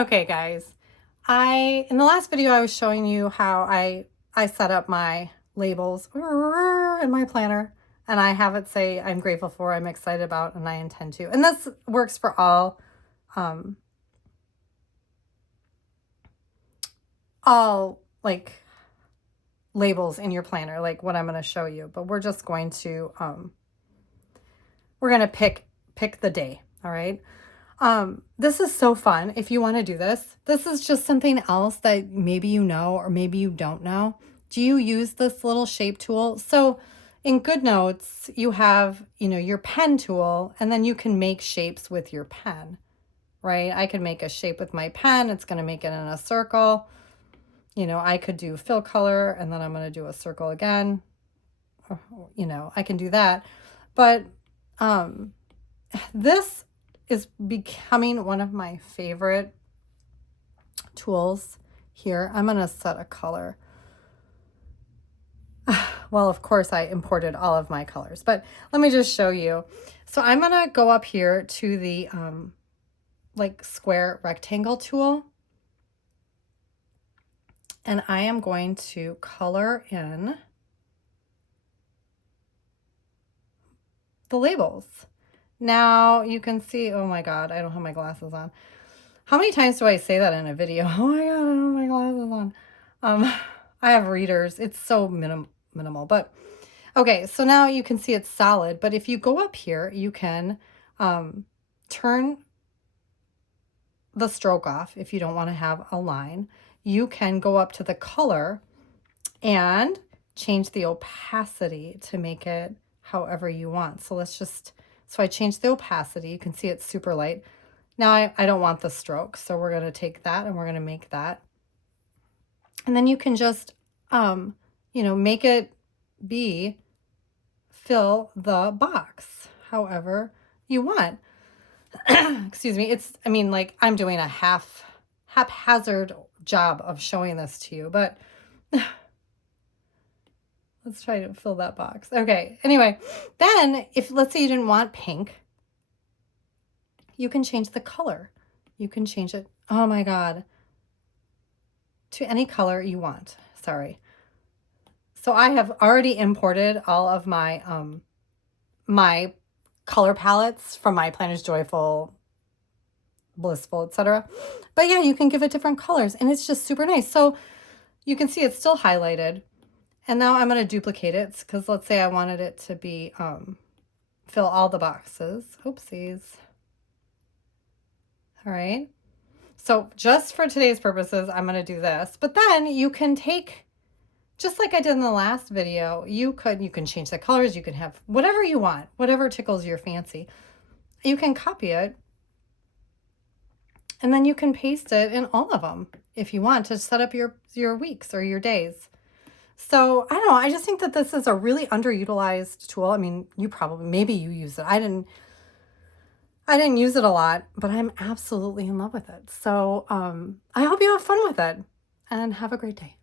Okay guys, in the last video I was showing you how I set up my labels in my planner, and I have it say I'm grateful for, I'm excited about, and I intend to. And this works for all like labels in your planner, like what I'm going to show you. But we're just going to pick the day. All right. This is so fun. If you want to do this, this is just something else that maybe you know, or maybe you don't know. Do you use this little shape tool? So in Goodnotes, you have, your pen tool, and then you can make shapes with your pen, right? I could make a shape with my pen. It's going to make it in a circle. I could do fill color, and then I'm going to do a circle again. I can do that. But this is becoming one of my favorite tools here. I'm going to set a color. Well, of course, I imported all of my colors, but let me just show you. So I'm going to go up here to the like square rectangle tool, and I am going to color in the labels. Now you can see, oh my God, I don't have my glasses on. How many times do I say that in a video? Oh my God, I don't have my glasses on. I have readers. It's so minimal, but okay. So now you can see it's solid, but if you go up here, you can turn the stroke off. If you don't want to have a line, you can go up to the color and change the opacity to make it however you want. So so I changed the opacity. You can see it's super light. Now I don't want the stroke, so we're going to take that and we're going to make that. And then you can just, make it fill the box however you want. Excuse me. I'm doing a haphazard job of showing this to you, but let's try to fill that box. Okay. Anyway, then if let's say you didn't want pink, you can change the color. You can change it. Oh my God. To any color you want. Sorry. So I have already imported all of my, my color palettes from my Planner's Joyful, Blissful, etc. But yeah, you can give it different colors, and it's just super nice. So you can see it's still highlighted. And now I'm going to duplicate it because let's say I wanted it to be, fill all the boxes. Oopsies. All right. So just for today's purposes, I'm going to do this. But then you can take, just like I did in the last video, you can change the colors. You can have whatever you want, whatever tickles your fancy. You can copy it, and then you can paste it in all of them if you want to set up your weeks or your days. So I don't know. I just think that this is a really underutilized tool. I mean, maybe you use it. I didn't use it a lot, but I'm absolutely in love with it. So I hope you have fun with it, and have a great day.